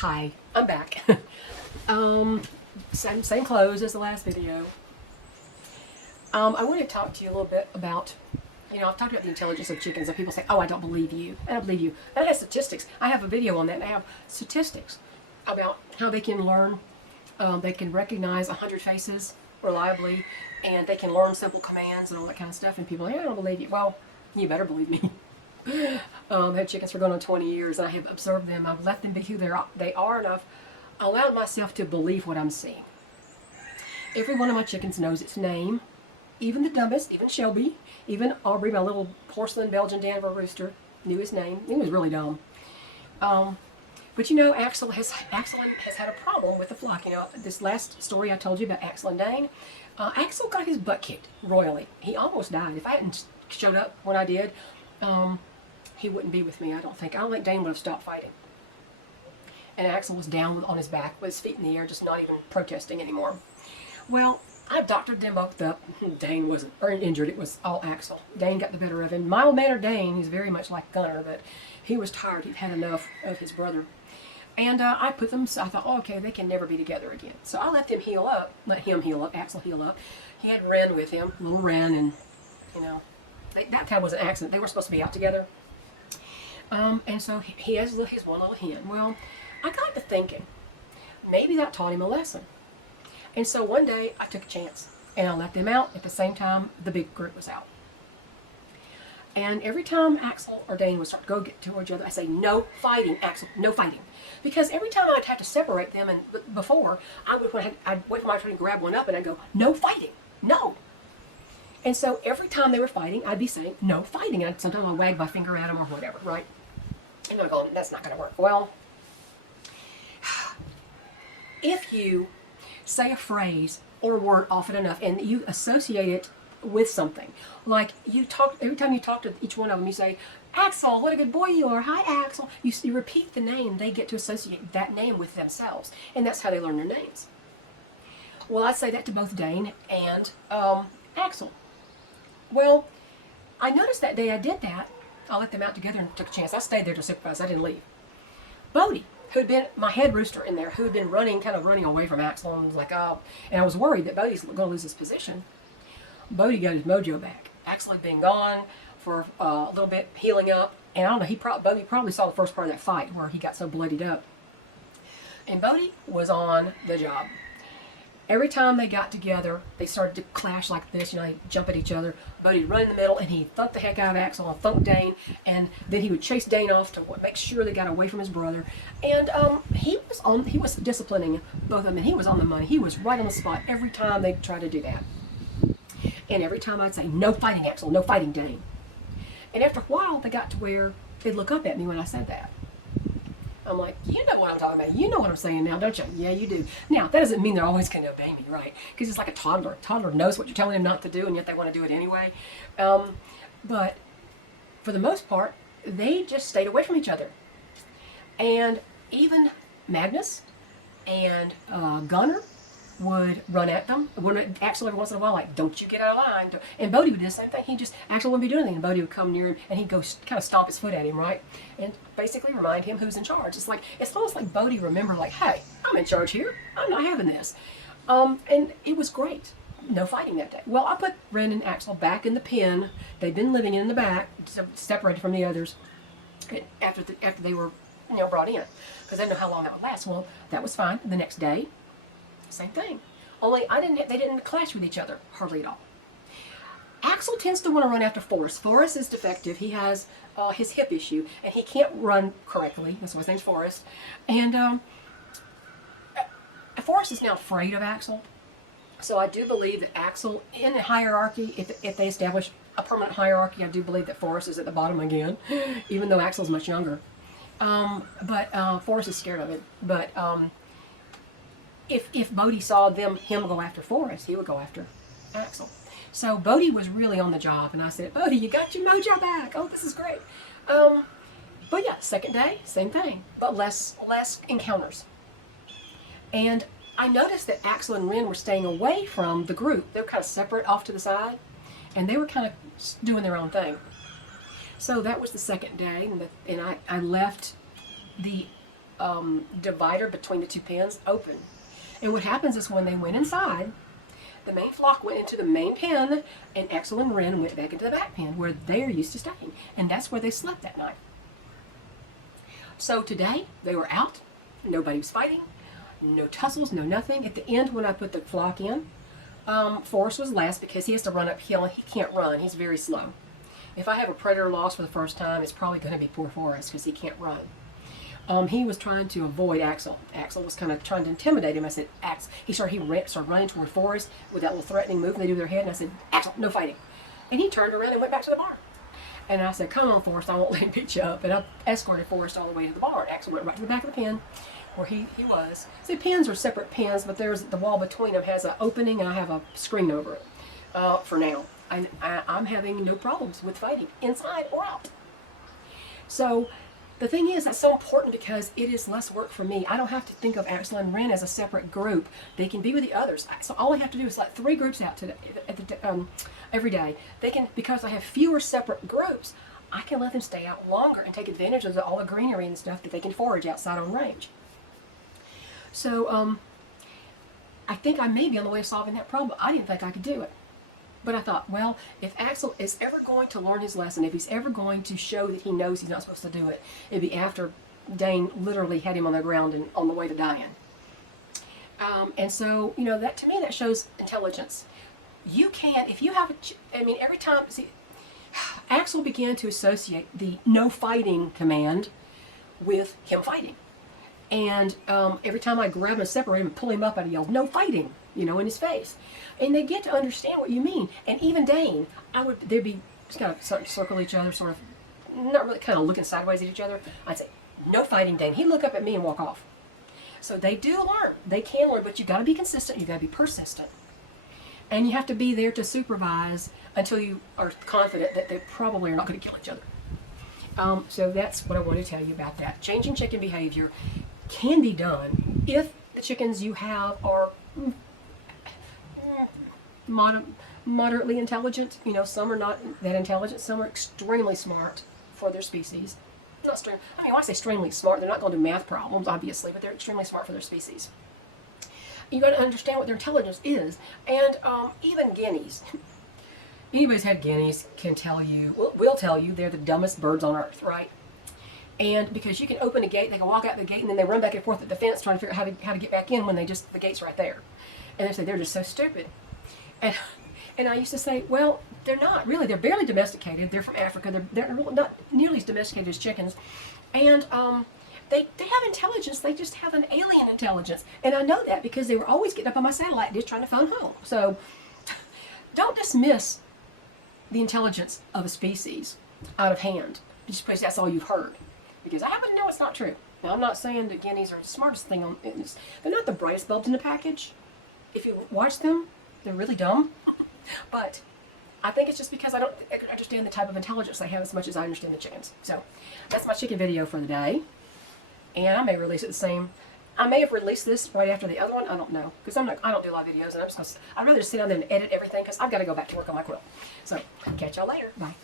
Hi, I'm back. Same clothes as the last video. I want to talk to you a little bit about, I've talked about the intelligence of chickens, and people say, oh, I don't believe you. I don't believe you. And I have statistics. I have a video on that, and I have statistics about how they can learn. They can recognize 100 faces reliably, and they can learn simple commands and all that kind of stuff. And people are like, I don't believe you. Well, you better believe me. I've had chickens for going on 20 years, and I have observed them. I've let them be who they are, and I've allowed myself to believe what I'm seeing. Every one of my chickens knows its name, even the dumbest, even Shelby, even Aubrey, my little porcelain Belgian Danver rooster, knew his name. He was really dumb. But Axel has had a problem with the flock. This last story I told you about Axel and Dane, Axel got his butt kicked royally. He almost died. If I hadn't showed up when I did, he wouldn't be with me, I don't think. I don't think Dane would have stopped fighting. And Axel was down on his back with his feet in the air, just not even protesting anymore. Well, I doctored them both up. Dane wasn't injured. It was all Axel. Dane got the better of him. Mild-mannered Dane, he's very much like Gunner, but he was tired. He'd had enough of his brother. And I put them, so I thought, oh, okay, they can never be together again. So I let them heal up. Let him heal up, Axel heal up. He had Wren with him, little Wren, and, that kind of was an accident. They were supposed to be out together. And so he has his one little hen. Well, I got to thinking, maybe that taught him a lesson. And so one day I took a chance and I let them out at the same time the big group was out. And every time Axel or Dane would start to go get to each other, I say, no fighting, Axel, no fighting. Because every time I'd have to separate them, and before, I'd wait for my turn to grab one up and I'd go, no fighting, no. And so every time they were fighting, I'd be saying, no fighting. And sometimes I'd wag my finger at them or whatever, right? And I'm going, that's not going to work. Well, if you say a phrase or a word often enough and you associate it with something, like every time you talk to each one of them, you say, Axel, what a good boy you are. Hi, Axel. You repeat the name, they get to associate that name with themselves. And that's how they learn their names. Well, I say that to both Dane and Axel. Well, I noticed that day I did that. I let them out together and took a chance. I stayed there to supervise. I didn't leave. Bodie, who'd been my head rooster in there, who had been running away from Axel, and was like, oh, and I was worried that Bodie's going to lose his position. Bodie got his mojo back. Axel had been gone for a little bit, healing up, and I don't know, Bodie probably saw the first part of that fight where he got so bloodied up. And Bodie was on the job. Every time they got together, they started to clash like this, they'd jump at each other. Bodie'd run in the middle, and he'd thunk the heck out of Axel and thunk Dane, and then he would chase Dane off to make sure they got away from his brother. And he was disciplining both of them, and he was on the money. He was right on the spot every time they tried to do that. And every time I'd say, no fighting, Axel, no fighting, Dane. And after a while, they got to where they'd look up at me when I said that. I'm like, you know what I'm talking about. You know what I'm saying now, don't you? Yeah, you do. Now, that doesn't mean they're always going to obey me, right? Because it's like a toddler. A toddler knows what you're telling them not to do, and yet they want to do it anyway. But for the most part, they just stayed away from each other. And even Magnus and Gunner would run at them. Axel every once in a while, like, don't you get out of line. And Bodie would do the same thing. Axel wouldn't be doing anything, and Bodie would come near him, and he'd go kind of stomp his foot at him, right? And basically remind him who's in charge. It's almost like Bodie remembered, like, hey, I'm in charge here. I'm not having this. And it was great. No fighting that day. Well, I put Wren and Axel back in the pen. They'd been living in the back, separated from the others, after they were, brought in, because they didn't know how long that would last. Well, that was fine. The next day, same thing. Only they didn't clash with each other hardly at all. Axel tends to want to run after Forrest. Forrest is defective. He has his hip issue, and he can't run correctly. That's why his name's Forrest. And Forrest is now afraid of Axel. So I do believe that Axel, in the hierarchy, if they establish a permanent hierarchy, I do believe that Forrest is at the bottom again, even though Axel's much younger. But Forrest is scared of it. But if Bodie saw him go after Forrest, he would go after Axel. So Bodie was really on the job, and I said, Bodie, you got your mojo back. Oh, this is great. But yeah, second day, same thing, but less encounters. And I noticed that Axel and Wren were staying away from the group. They were kind of separate off to the side, and they were kind of doing their own thing. So that was the second day, and I left the divider between the two pens open. And what happens is when they went inside, the main flock went into the main pen, and Axel and Wren went back into the back pen where they are used to staying. And that's where they slept that night. So today, they were out. Nobody was fighting. No tussles, no nothing. At the end, when I put the flock in, Forrest was last because he has to run uphill and he can't run. He's very slow. If I have a predator loss for the first time, it's probably going to be poor Forrest because he can't run. He was trying to avoid Axel. Axel was kind of trying to intimidate him. I said, Axel. He started running toward Forrest with that little threatening move they do with their head. And I said, Axel, no fighting. And he turned around and went back to the barn. And I said, come on, Forrest, I won't let him beat you up. And I escorted Forrest all the way to the barn. Axel went right to the back of the pen where he was. See, pens are separate pens, but there's the wall between them has an opening, and I have a screen over it for now. I'm having no problems with fighting, inside or out. So the thing is, that's so important because it is less work for me. I don't have to think of Axel and Wren as a separate group. They can be with the others. So all I have to do is let 3 groups out today, every day. They can, because I have fewer separate groups, I can let them stay out longer and take advantage of all the greenery and stuff that they can forage outside on range. So I think I may be on the way of solving that problem. I didn't think I could do it. But I thought, well, if Axel is ever going to learn his lesson, if he's ever going to show that he knows he's not supposed to do it, it'd be after Dane literally had him on the ground and on the way to dying. And so, you know, that to me, that shows intelligence. You can, if you have every time, see, Axel began to associate the no fighting command with him fighting. And every time I grab him and separate him and pull him up, I'd yell, no fighting, you know, in his face. And they get to understand what you mean. And even Dane, they'd be just kind of circle each other, sort of, not really kind of looking sideways at each other. I'd say, no fighting, Dane. He'd look up at me and walk off. So they do learn. They can learn, but you got to be consistent. You got to be persistent. And you have to be there to supervise until you are confident that they probably are not going to kill each other. So that's what I want to tell you about that. Changing chicken behavior can be done if the chickens you have are moderately intelligent. You know, some are not that intelligent. Some are extremely smart for their species. Not extremely, I mean, when I say extremely smart, they're not going to do math problems, obviously, but they're extremely smart for their species. You got to understand what their intelligence is, and even guineas. Anybody's had guineas can tell you, will tell you, they're the dumbest birds on earth, right? And because you can open a gate, they can walk out the gate, and then they run back and forth at the fence trying to figure out how to get back in when the gate's right there. And they say they're just so stupid. And I used to say, well, they're not really. They're barely domesticated. They're from Africa. They're not nearly as domesticated as chickens. And they have intelligence. They just have an alien intelligence. And I know that because they were always getting up on my satellite dish trying to phone home. So don't dismiss the intelligence of a species out of hand just because that's all you've heard. Because I happen to know it's not true. Now, I'm not saying that guineas are the smartest thing on it. They're not the brightest bulbs in the package. If you watch them, they're really dumb. But I think it's just because I don't understand the type of intelligence they have as much as I understand the chickens. So that's my chicken video for the day. And I may release it I may have released this right after the other one. I don't know. Because I don't do live videos. And I'd rather just sit down there and edit everything because I've got to go back to work on my quilt. So catch y'all later. Bye.